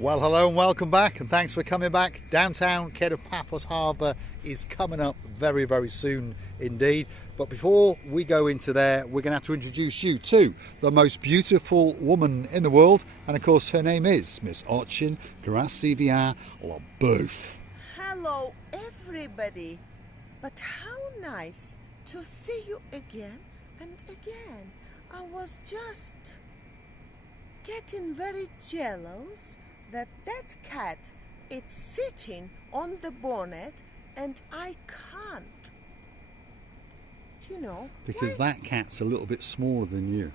Well, hello and welcome back, and thanks for coming back. Downtown Kato Paphos Harbour is coming up very, very soon indeed. But before we go into there, we're going to have to introduce you to the most beautiful woman in the world. And of course, her name is Miss Orchin Gracivia Lobster. Hello, everybody. But how nice to see you again and again. I was just getting very jealous that cat is sitting on the bonnet and I can't. Do you know? Because that cat's a little bit smaller than you.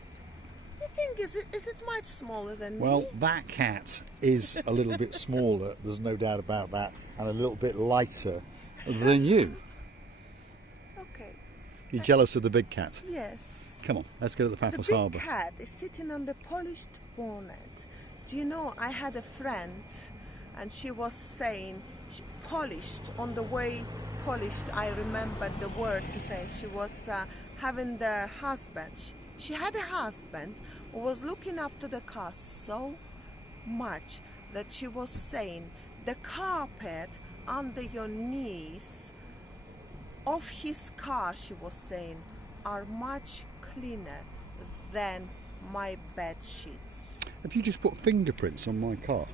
You think is it much smaller than me? Well, that cat is a little bit smaller, there's no doubt about that, and a little bit lighter than you. Okay. You're jealous of the big cat? Yes. Come on, let's go to the Paphos Harbour. The big cat is sitting on the polished bonnet. Do you know, I had a friend and she was saying polished, on the way polished, I remembered the word to say. She was having the husband. She had a husband who was looking after the car so much that she was saying the carpet under your knees of his car, she was saying, are much cleaner than my bed sheets. Have you just put fingerprints on my car?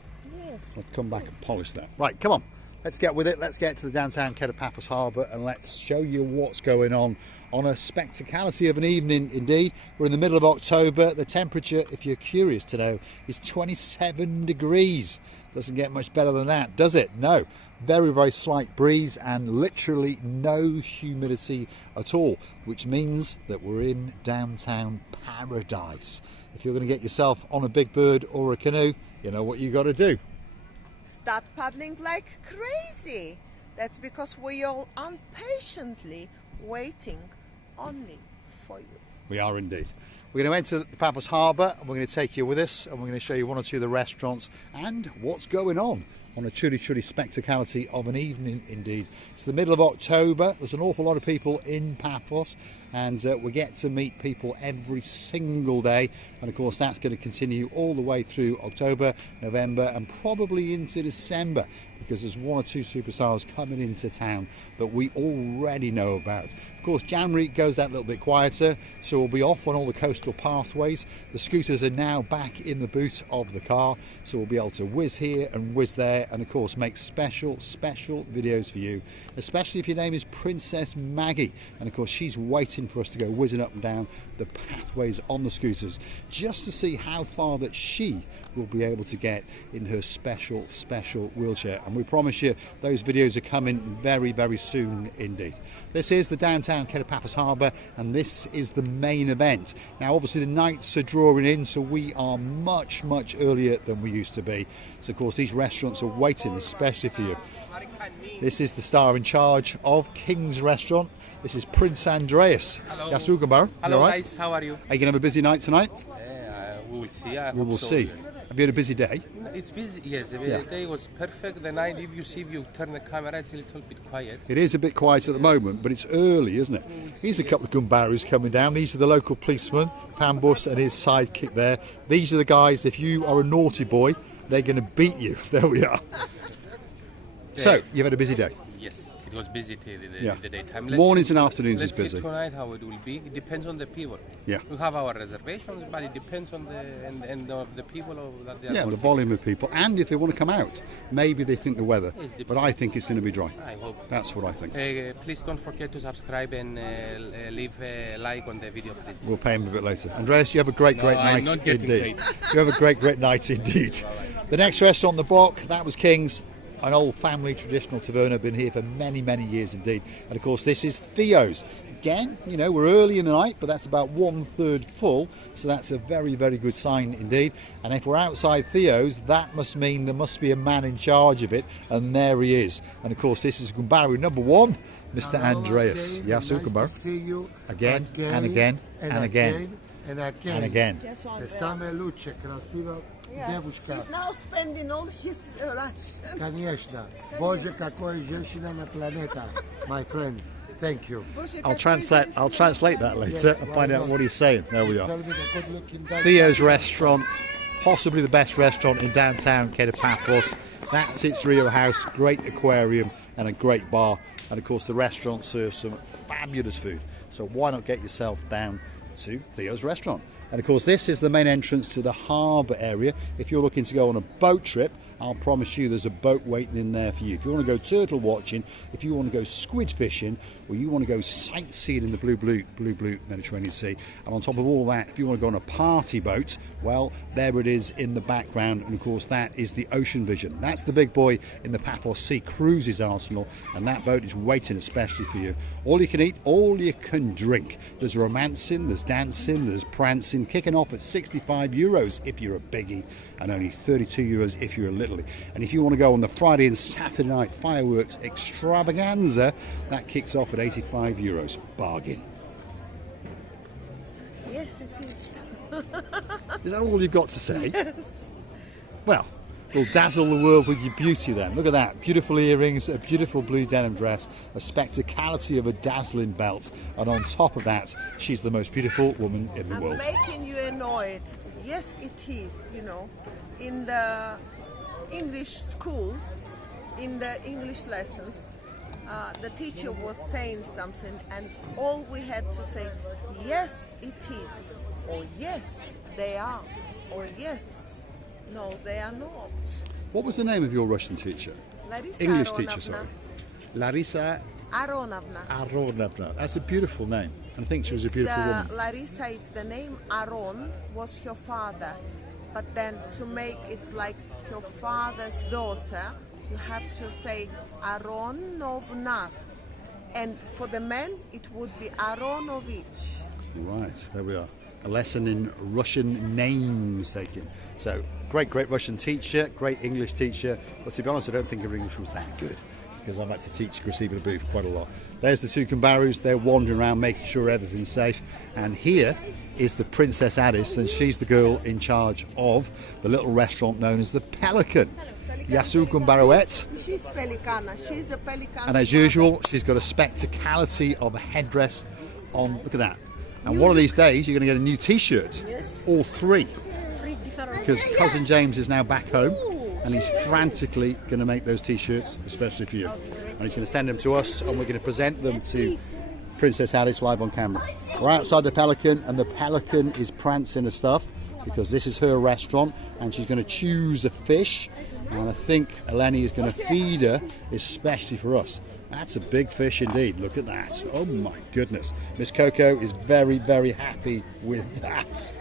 Yes. I'll come back and polish that. Right, come on. Let's get with it. Let's get to the downtown Kato Paphos Harbour and let's show you what's going on a spectacality of an evening indeed. We're in the middle of October. The temperature, if you're curious to know, is 27 degrees. Doesn't get much better than that, does it? No. Very, very slight breeze and literally no humidity at all, which means that we're in downtown paradise. If you're going to get yourself on a big bird or a canoe, you know what you got to do. Start paddling like crazy. That's because we all impatiently waiting only for you. We are indeed. We're going to enter the Paphos Harbour and we're going to take you with us and we're going to show you one or two of the restaurants and what's going on a truly spectacality of an evening indeed. It's the middle of October. There's an awful lot of people in Paphos and we get to meet people every single day, and of course that's going to continue all the way through October, November and probably into December, because there's one or two superstars coming into town that we already know about. Of course, January goes that little bit quieter, so we'll be off on all the coastal pathways. The scooters are now back in the boot of the car, so we'll be able to whiz here and whiz there, and of course make special videos for you, especially if your name is Princess Maggie, and of course she's waiting for us to go whizzing up and down the pathways on the scooters just to see how far that she will be able to get in her special wheelchair. And we promise you those videos are coming very, very soon indeed. This is the downtown Kato Paphos Harbour and this is the main event. Now obviously the nights are drawing in, so we are much earlier than we used to be. So of course these restaurants are waiting especially for you. This is the star in charge of King's Restaurant. This is Prince Andreas. Hello. Hello right? Guys, how are you? Are you going to have a busy night tonight? We will see. We will see. Have you had a busy day? It's busy, yes. The day was perfect. The night, if you turn the camera, it's a little bit quiet. It is a bit quiet at the moment, but it's early, isn't it? Here's a couple of gumbarus coming down. These are the local policemen, Pambus and his sidekick there. These are the guys, if you are a naughty boy, they're going to beat you. There we are. So, you've had a busy day? Yes, it was busy in the daytime. Mornings and afternoons is busy. Let's see tonight how it will be. It depends on the people. Yeah. We have our reservations, but it depends on the people that they are. Yeah, the volume of people, and if they want to come out, maybe they think the weather. But I think it's going to be dry. I hope. That's what I think. Please don't forget to subscribe and leave a like on the video, please. We'll pay him a bit later. Andreas, you have a great night I'm not indeed. You have a great night indeed. The next restaurant on the block, that was King's. An old family traditional taverna, been here for many years indeed. And of course this is Theos. Again, you know, we're early in the night, but that's about 1/3 full, so that's a very good sign indeed. And if we're outside Theos, that must mean there must be a man in charge of it, and there he is. And of course this is Gumbaru number one, Mr. Andreas. Nice to see you again and again and again and again. Same luce, красиво. He's now spending all his Russian. Конечно. Боже, какой женщина на планета, my friend. Thank you. I'll translate that later and find out what he's saying. There we are. Theos Restaurant, possibly the best restaurant in downtown Kato Paphos. That's its Rio house, great aquarium and a great bar. And of course the restaurant serves some fabulous food. So why not get yourself down to Theos Restaurant? And of course this is the main entrance to the harbour area. If you're looking to go on a boat trip, I'll promise you there's a boat waiting in there for you. If you want to go turtle watching, if you want to go squid fishing, or you want to go sightseeing in the blue Mediterranean Sea, and on top of all that, if you want to go on a party boat, well, there it is in the background, and of course that is the Ocean Vision. That's the big boy in the Paphos Sea Cruises arsenal, and that boat is waiting especially for you. All you can eat, all you can drink. There's romancing, there's dancing, there's prancing, kicking off at €65 if you're a biggie, and only €32 if you're a little. And if you want to go on the Friday and Saturday night fireworks extravaganza, that kicks off at €85. Bargain. Yes, it is. Is that all you've got to say? Yes. Well, we'll dazzle the world with your beauty then. Look at that. Beautiful earrings, a beautiful blue denim dress, a spectacality of a dazzling belt, and on top of that, she's the most beautiful woman in the I'm world. making you annoyed. Yes, it is, you know. In the English school, in the English lessons, the teacher was saying something and all we had to say, yes, it is, or yes, they are, or yes, no, they are not. What was the name of your Russian teacher? Larissa English Aronovna. teacher, sorry. Larissa Aronovna. Aronovna. That's a beautiful name. And I think she was a beautiful woman. Larissa, it's the name. Aron was her father. But then to make it like your father's daughter, you have to say Aronovna. And for the men, it would be Aronovich. Right, there we are. A lesson in Russian names taken. So, great Russian teacher, great English teacher. But to be honest, I don't think her English was that good, because I've had to teach Graceva Booth quite a lot. There's the two Kumbarus, they're wandering around making sure everything's safe. And here is the Princess Addis, and she's the girl in charge of the little restaurant known as the Pelican. Yasu Kumbaruet. She's Pelicana, she's a Pelican. And as usual, she's got a spectacality of a headrest on. Look at that. And one of these days, you're going to get a new t-shirt. Yes. All three. Different. Because Cousin James is now back home. And he's frantically going to make those t-shirts, especially for you. And he's going to send them to us, and we're going to present them to Princess Alice live on camera. We're outside the Pelican, and the Pelican is prancing her stuff, because this is her restaurant, and she's going to choose a fish. And I think Eleni is going to feed her, especially for us. That's a big fish indeed. Look at that. Oh my goodness. Miss Coco is very, very happy with that.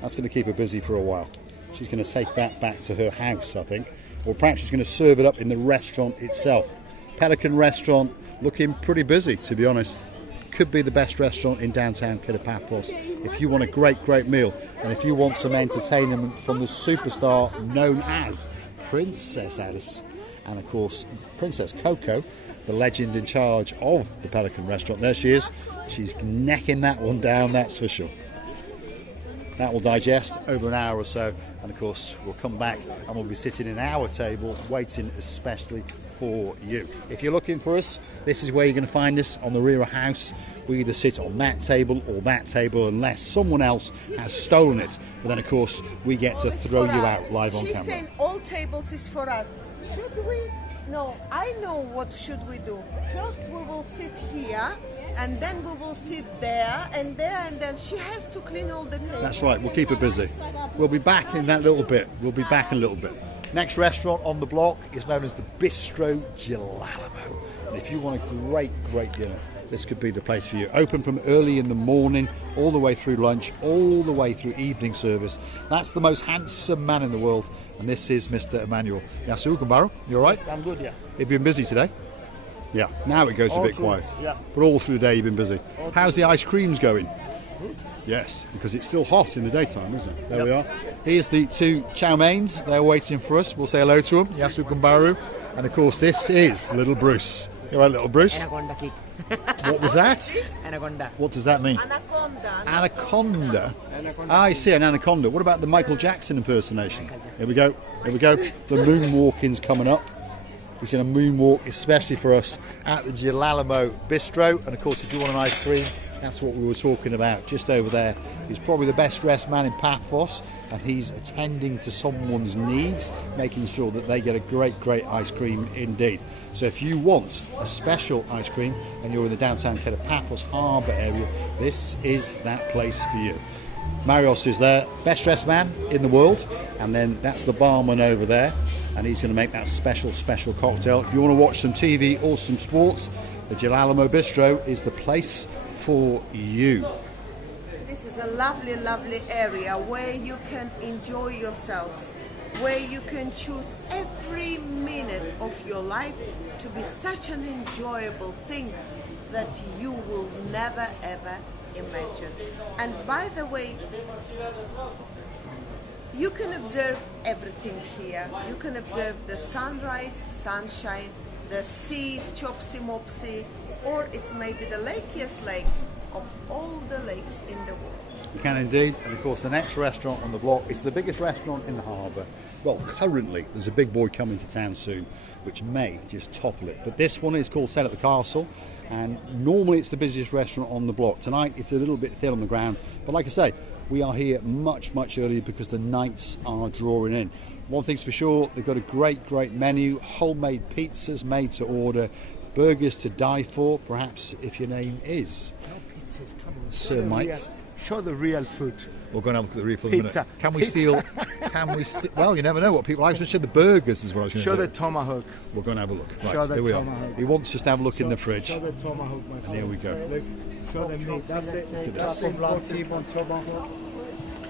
That's going to keep her busy for a while. She's going to take that back to her house, I think. Or perhaps she's going to serve it up in the restaurant itself. Pelican Restaurant looking pretty busy, to be honest. Could be the best restaurant in downtown Kato Paphos if you want a great meal, and if you want some entertainment from the superstar known as Princess Alice, and of course Princess Coco, the legend in charge of the Pelican Restaurant. There she is. She's necking that one down, that's for sure. That will digest over an hour or so, and of course we'll come back and we'll be sitting in our table waiting especially for you. If you're looking for us, this is where you're going to find us on the rear of house. We either sit on that table or that table unless someone else has stolen it. But then of course we get to throw you out live on camera. She's saying all tables is for us. Should we? No, I know what should we do. First we will sit here, and then we will sit there, and then she has to clean all the tables. That's right, we'll keep her busy. We'll be back in that little bit. We'll be back in a little bit. Next restaurant on the block is known as the Bistro Gilo. And if you want a great dinner, this could be the place for you. Open from early in the morning, all the way through lunch, all the way through evening service. That's the most handsome man in the world, and this is Mr. Emmanuel. Yasu Kumbaro, you all right? Yes, I'm good, yeah. Have you been busy today? Yeah, now it goes a bit quiet. Yeah. But all through the day you've been busy. How's the ice creams going? Good. Yes, because it's still hot in the daytime, isn't it? There we are. Here's the two chow mains. They're waiting for us. We'll say hello to them. Yasu Kumbaru. And of course, this is Little Bruce. You all right, Little Bruce? Anaconda kick. What was that? Anaconda. What does that mean? Anaconda. Anaconda? Ah, I see, an anaconda. What about the Michael Jackson impersonation? Here we go. Here we go. The moonwalking's coming up. We've seen a moonwalk, especially for us, at the Gilo Bistro. And of course, if you want an ice cream, That's what we were talking about. Just over there, he's probably the best dressed man in Paphos, and he's attending to someone's needs, making sure that they get a great ice cream indeed. So if you want a special ice cream and you're in the downtown Kato Paphos Harbour area, this is that place for you. Marios is there, best dressed man in the world, and then that's the barman over there, and he's going to make that special cocktail. If you want to watch some TV or some sports, the Gilo Bistro is the place for you. This is a lovely area where you can enjoy yourselves, where you can choose every minute of your life to be such an enjoyable thing that you will never ever imagine. And by the way, you can observe everything here. You can observe the sunrise, sunshine, the seas, chopsy mopsy, or it's maybe the lakiest lakes of all the lakes in the world. You can indeed, and of course the next restaurant on the block is the biggest restaurant in the harbour. Well, currently there's a big boy coming to town soon, which may just topple it. But this one is called Set at the Castle, and normally it's the busiest restaurant on the block. Tonight it's a little bit thin on the ground, but like I say, we are here much earlier because the nights are drawing in. One thing's for sure, they've got a great menu, homemade pizzas made to order, burgers to die for, perhaps if your name is Pizzas, come on. Sir Mike. Show the real food. We're going to have a look at the real food in a Pizza. minute. Can we steal? Well, you never know what people like. So show the burgers as well. Show the tomahawk. We're going to have a look. Right, Show the here we tomahawk. are. He wants us to have a look in the fridge. Show the tomahawk, my friend. Here we go. Look, show the meat. That's the lamb, T-bone tomahawk.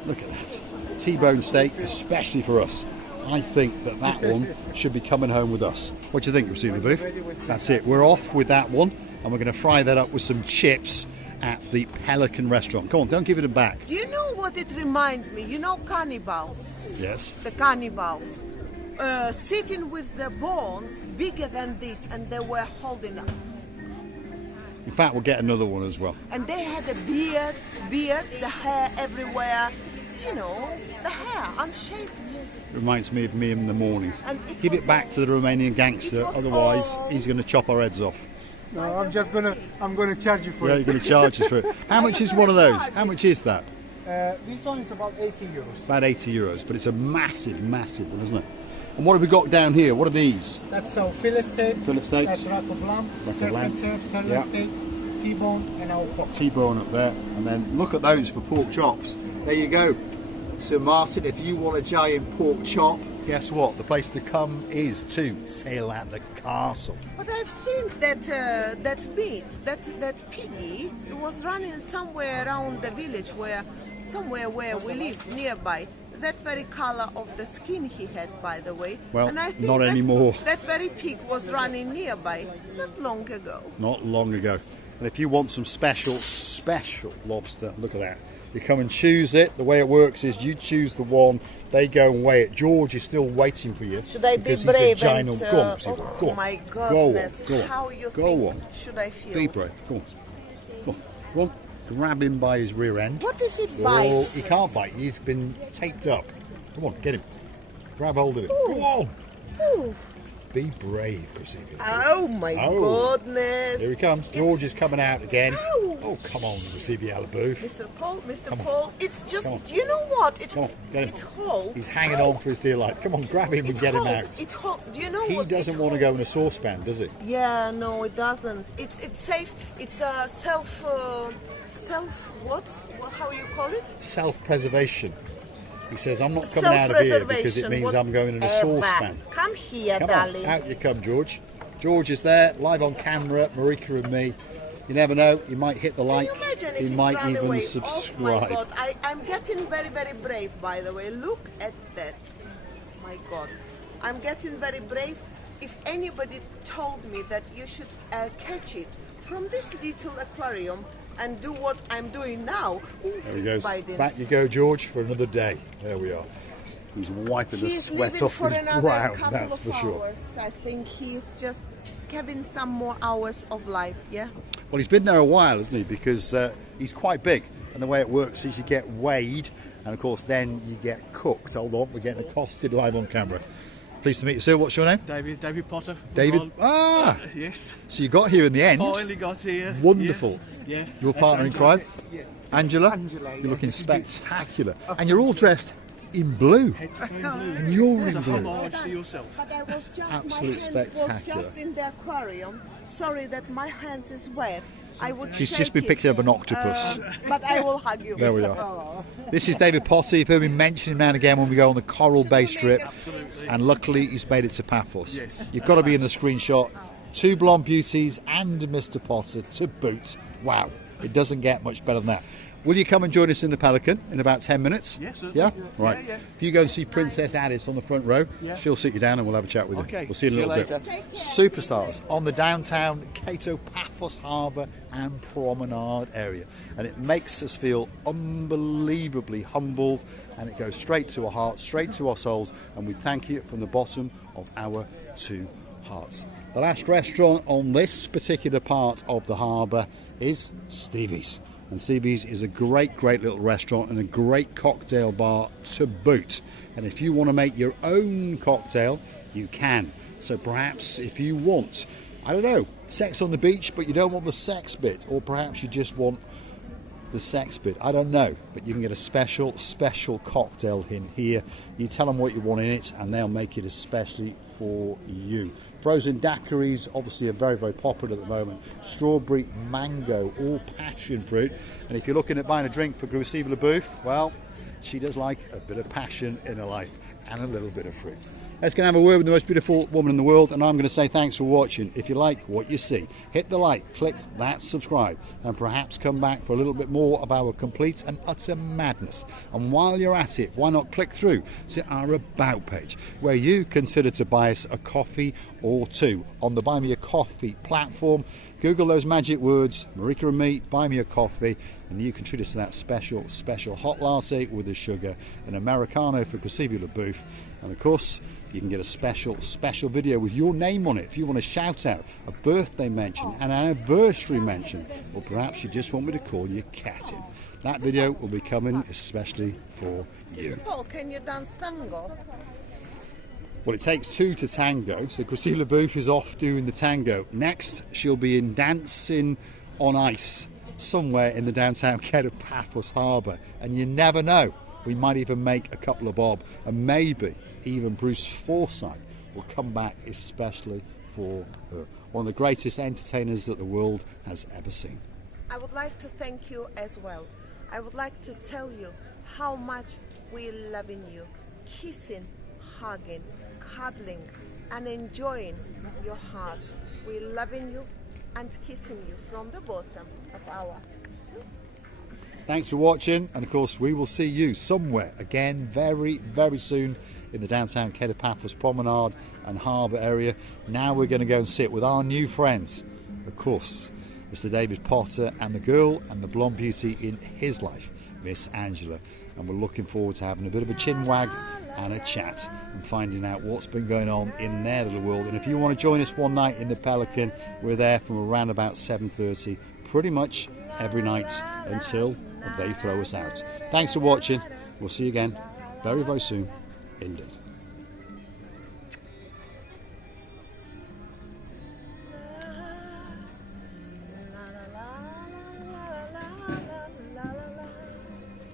Look at that. T-bone steak, especially for us. I think that one should be coming home with us. What do you think, Rosina Booth? That's it. We're off with that one, and we're going to fry that up with some chips at the Pelican Restaurant. Come on, don't give it back. Do you know what it reminds me? You know cannibals? Yes. The cannibals. Sitting with the bones bigger than this, and they were holding up. In fact, we'll get another one as well. And they had a beard, the hair everywhere. You know, the hair unshaved. Reminds me of me in the mornings. And it Give was it back to the Romanian gangster, it was otherwise all- he's going to chop our heads off. No, I'm gonna charge you for Yeah, it. you're going to charge us for it. How much is one of those? How much is that? This one is about 80 euros. About 80 euros, but it's a massive one, isn't it? And what have we got down here? What are these? That's our fillet steak. Fillet steaks. That's rack of lamb, of surf lamb. and turf, sirloin Yeah. steak, T-bone, and our pork. T-bone up there, and then look at those for pork chops. There you go. So Martin, if you want a giant pork chop, guess what? The place to come is to Sail at the Castle. But I've seen that meat, that piggy, it was running somewhere around the village, somewhere where we live nearby. That very color of the skin he had, by the way. Well, and I think not anymore. That very pig was running nearby not long ago. Not long ago. And if you want some special lobster, look at that. You come and choose it. The way it works is you choose the one, they go and weigh it. George is still waiting for you. Should I be because brave? He's a giant. Go on, Priscilla. oh Go on. my Go on. goodness! Go on. How you Go think on. should I feel? Be brave. Go on. Go on. Go on. Grab him by his rear end. What if it Oh, bites? he can't bite. He's been taped up. Come on, get him. Grab hold of him. Ooh. Go on. Ooh. Be brave, Priscilla. Oh my Oh. goodness! Here he comes. George is coming out again. Ow. Oh, come on, Receive Alaboof. Mr. Come on. Paul, it's just, Come on. do you know what? Come on, get him. It holds. He's hanging on for his dear life. Come on, grab him and get him out. It holds. Do you know He what? doesn't want to go in a saucepan, does he? Yeah, no, it doesn't. It saves. It's a self what? How you call it? Self-preservation. He says, I'm not coming out of here because it means I'm going in a saucepan. Come here, Come darling. on, out you come, George. George is there, live on camera, Marika and me. You never know, he might hit the like, Can you imagine he if might ran even away? subscribe. Oh my God, I'm getting very brave, by the way. Look at that. My God, I'm getting very brave. If anybody told me that you should catch it from this little aquarium and do what I'm doing now, There he goes. biting. Back you go, George, for another day. There we are. He's wiping the He's sweat living off for his another brow, couple that's of for sure. hours. I think he's just having some more hours of life, yeah? Well, he's been there a while, hasn't he? Because he's quite big. And the way it works is you get weighed, and of course then you get cooked. Hold on, we're getting accosted live on camera. Pleased to meet you, sir. What's your name? David Potter. David. Ah! Yes. So you got here in the end. Finally got here. Wonderful. Yeah. Yeah. Your partner in crime, Yeah. Angela. Angela, You're yeah. looking spectacular, and you're all dressed in blue. Head to toe in blue. And you're It's in a blue. homage to yourself. But I was just, Absolute my hand was spectacular. just in the aquarium. Sorry that my hand is wet. I would She's shake just been it, picking up an octopus. but I will hug you. There we are. This is David Potter. You've heard me mention him now and again when we go on the Coral Bay Strip. And luckily he's made it to Paphos. Yes. You've got to be in the screenshot. 2 blonde beauties and Mr. Potter to boot. Wow, it doesn't get much better than that. Will you come and join us in the Pelican in about 10 minutes? Yes, sir. Yeah? Yeah, Right. yeah. If you go and see Princess Alice on the front row, Yeah. she'll sit you down and we'll have a chat with you. Okay. We'll see you in a little later. bit. Superstars on the downtown Kato Paphos Harbour and Promenade area. And it makes us feel unbelievably humbled, and it goes straight to our hearts, straight to our souls, and we thank you from the bottom of our 2 hearts. The last restaurant on this particular part of the harbour is Stevies. And Stevies is a great little restaurant and a great cocktail bar to boot. And if you want to make your own cocktail, you can. So perhaps if you want, I don't know, sex on the beach, but you don't want the sex bit, or perhaps you just want the sex bit, I don't know, but you can get a special cocktail in here. You tell them what you want in it and they'll make it especially for you. Frozen daiquiris obviously are very popular at the moment. Strawberry, mango, all passion fruit. And if you're looking at buying a drink for Gilo Bistro, well, she does like a bit of passion in her life and a little bit of fruit. Let's go and have a word with the most beautiful woman in the world, and I'm going to say thanks for watching. If you like what you see, hit the like, click that subscribe, and perhaps come back for a little bit more of our complete and utter madness. And while you're at it, why not click through to our About page, where you consider to buy us a coffee or 2 on the Buy Me a Coffee platform. Google those magic words, Marika and me, buy me a coffee, and you can treat us to that special hot latte with the sugar, an Americano for Gilo Bistro, and of course you can get a special video with your name on it if you want a shout out, a birthday mention, an anniversary mention, or perhaps you just want me to call you cat in. That video will be coming especially for you. Paul, can you dance tango? Well, it takes 2 to tango, so Gilo Bistro is off doing the tango. Next, she'll be in dancing on ice somewhere in the downtown Kato Paphos Harbour, and you never know, we might even make a couple of bob, and maybe even Bruce Forsyth will come back especially for her. One of the greatest entertainers that the world has ever seen. I would like to thank you as well. I would like to tell you how much we loving you, kissing, hugging, cuddling, and enjoying your hearts. We loving you and kissing you from the bottom of our. Thanks for watching, and of course we will see you somewhere again very soon in the downtown Kato Paphos Promenade and Harbour area. Now we're going to go and sit with our new friends, of course, Mr. David Potter, and the girl and the blonde beauty in his life, Miss Angela. And we're looking forward to having a bit of a chin wag and a chat and finding out what's been going on in their little world. And if you want to join us one night in the Pelican, we're there from around about 7:30 pretty much every night until they throw us out. Thanks for watching. We'll see you again very soon indeed.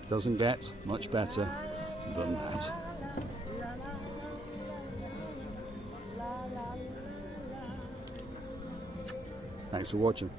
Doesn't get much better than that. Thanks for watching.